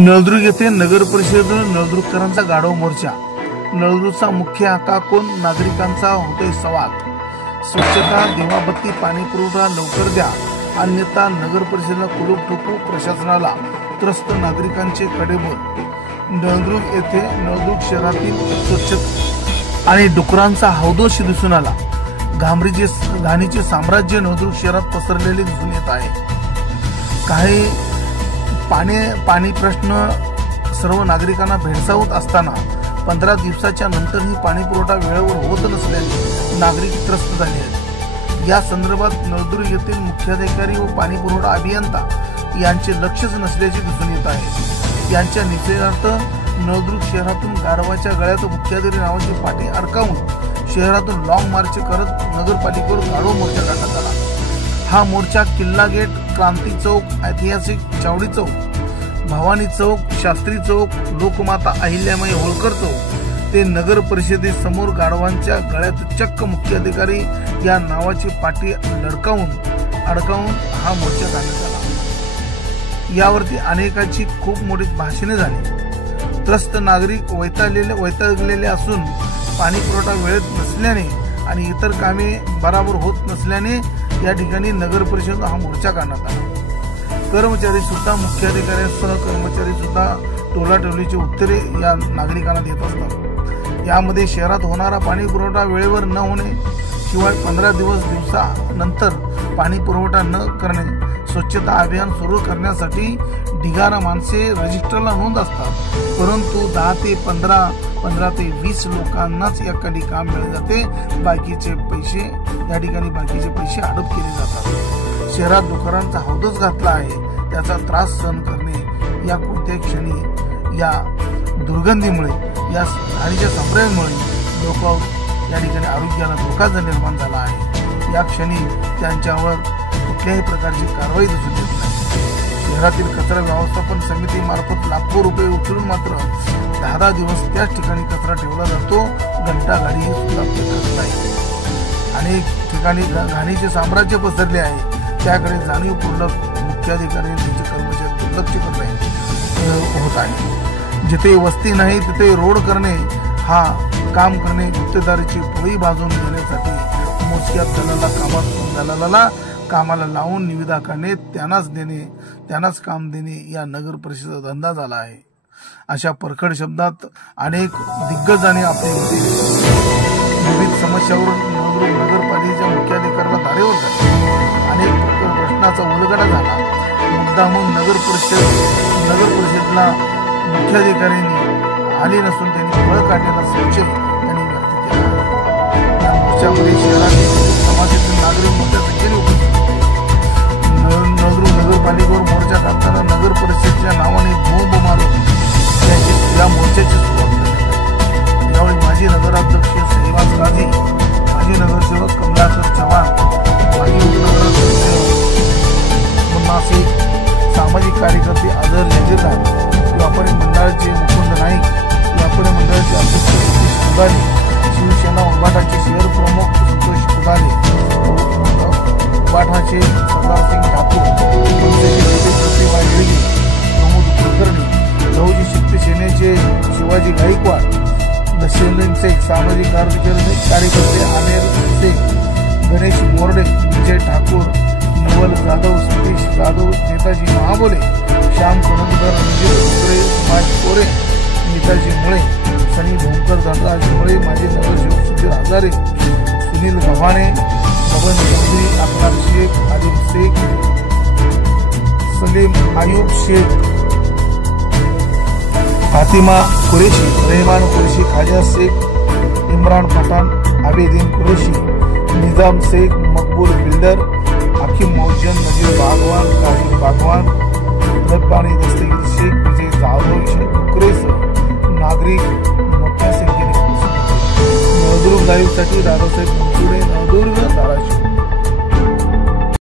नळदुर्ग येथे नगर परिषद नळदुर्गकरांचा गाढव मोर्चा। नळदुर्गचा मुख्य आका कोण, नागरिकांचा होतोय सवाल। स्वच्छता, दिवाबत्ती, पाणी पुरवठा लवकर द्या, अन्यथा नगर परिषदेला कुलूप ठोकू, प्रशासनाला त्रस्त नागरिकांचे कडेबोल। नळदुर्ग येथे नळदुर्ग शहरातील स्वच्छता आणि डुकरांचा हौदोश दिसून आला। घाणीचे साम्राज्य नळदुर्ग शहरात पसरलेले दिसून येत आहे। काही पाणी प्रश्न सर्व नागरिकांना भेडसावत असताना 15 दिवसाच्या नंतरही पाणी पुरवठा वेळेवर होत नसल्याने नागरिक त्रस्त झाले आहेत। या संदर्भात नळदुर्ग येथील मुख्याधिकारी व पाणी पुरवठा अभियंता यांचे लक्षच नसल्याचे दिसून येत आहे। यांच्या निषेधार्थ नळदुर्ग शहरातून गाढवाच्या गळ्यात मुख्याधिकारी नावाची पाटी अडकावून शहरातून लॉंग मार्च करत नगरपालिकेवर गाढव मोर्चा काढण्यात आला। हा मोर्चा किल्ला गेट, क्रांती चौक, ऐतिहासिक चावडी चौक, भवानी चौक, शास्त्री चौक, लोकमाता अहिल्याबाई होळकर चौक ते नगर परिषदेसमोर गाढवांच्या गळ्यात चक्क मुख्याधिकारी या नावाची पाटी अडकावून हा मोर्चा काढण्यात आला। यावरती अनेकांची खूप मोठी भाषणे झाली। त्रस्त नागरिक वैतागलेले असून पाणी पुरवठा वेळेत नसल्याने आणि इतर कामे बराबर होत नसल्याने या ठिकाणी नगर परिषद हा मोर्चा काढण्यात आला। कर्मचारी सुद्धा मुख्याधिकाऱ्यांसह कर्मचारी सुद्धा टोलाटोलीची उत्तरे या नागरिकांना देत असतात। यामध्ये शहरात होणारा पाणी पुरवठा वेळेवर न होणे, शिवाय 15 दिवसानंतर पाणी पुरवठा न करणे, स्वच्छता अभियान सुरू करण्यासाठी ढिगारा माणसे रजिस्टरला नोंद असतात, परंतु 10 ते 15 ते 20 लोकांनाच या ठिकाणी काम मिळले जाते। बाकीचे पैसे हडप केले जातात। शहरात डुकरांचा हौदच घातला आहे, त्याचा त्रास सहन करणे या कोणत्याही क्षणी या दुर्गंधीमुळे, या घाणीच्या संपर्कामुळे लोकांवर या ठिकाणी आरोग्याला धोका निर्माण झाला आहे। या क्षणी त्यांच्यावर कुठल्याही प्रकारची कारवाई दिसून येत नाही। शहरातील कचरा व्यवस्थापन समितीमार्फत लाखो रुपये उचलून मात्र 10 दिवस त्याच ठिकाणी कचरा ठेवला जातो। घंटा गाडी सुद्धा फेकत नाही। अनेक ठिकाणी घाणीचे साम्राज्य पसरले आहे, त्याकडे जाणीवपूर्वक मुख्याधिकारी त्यांचे कर्मचारी दुर्लक्ष करणे होत आहे। जिथे वस्ती नाही तिथे रोड करणे, हा काम करणे, गुत्तेदारीची पोळी भाजून देण्यासाठी मोजक्या दलालाला कामाला लावून निविदा करणे, त्यांनाच काम देणे या नगर परिषदेचा धंदा झाला आहे। अशा परखड शब्दात अनेक दिग्गजांनी आपले विविध समस्यावर नगरपालिकेच्या मुख्याधिकाऱ्याला धारेवर झाले। अनेक प्रश्नाचा उलगडा झाला। मुद्दामून नगर परिषदेला मुख्याधिकाऱ्यांनी आले नसून त्यांनी पळ काढण्याचा संशय त्यांनी व्यक्त केला। या मोर्चामध्ये शहरातील समाजातील नागरिक मोठ्या संख्येने उपस्थित होते। नगरपालिकेवर मोर्चा काढताना नगर परिषदेच्या नावाने बोंब मारून या मोर्चाची सुरुवात करण्यात आली। यावेळी माजी नगराध्यक्ष श्रीनिवास गांधी, माजी नगरसेवक कमलाकर चव्हाण, माजी उपनगराध्यक्ष मुन्ना शेख, सामाजिक कार्यकर्ते अजहर जंजीरदार, व्यापारी मंडळाचे मुकुंद नाईक, व्यापारी मंडळाचे अध्यक्ष सतीश कुदाले, शिवसेना उभाटाचे शहर प्रमुख संतोष कुदाले, उभाटाचे सरदारसिंग ठाकूर, मनसेचे नेते वाहिळी, प्रमोद कुलकर्णी, लहुजी शक्ती सेनेचे शिवाजी गायकवाड, दशरथ शेख, सामाजिक कार्यकर्ते आमेर शेख, गणेश मोरडे, विजय ठाकूर, नवल जाधव, सतीश जाधव, नेताजी महाबोले, श्याम कणकर, रणजित कुकरे, सुभाष कोरे, नेताजी मुळे, सनी भोंकर, धनराज मुळे, माजी नगरसेवक सुधीर हजारे, सुनील गव्हाणे, बबन चौधरी, अकरार शेख, आदिल शेख, सलीम आयुब शेख, फातिमा कुरेशी, रहमान कुरेशी, खाजा शेख, इमरान पठान, आबेदीन कुरेशी, निजाम शेख, मकबूल बिल्डर, हकीम मौजन, नजीर बागवान, काजिम बागवान, रब्बानी दस्तगीर शेख, विजय जाधव, शेख कुकरेसह नागरिक मोठ्या संख्येने उपस्थित होते। नळदुर्ग लाईव्हसाठी राधासाहेब बनसोडे,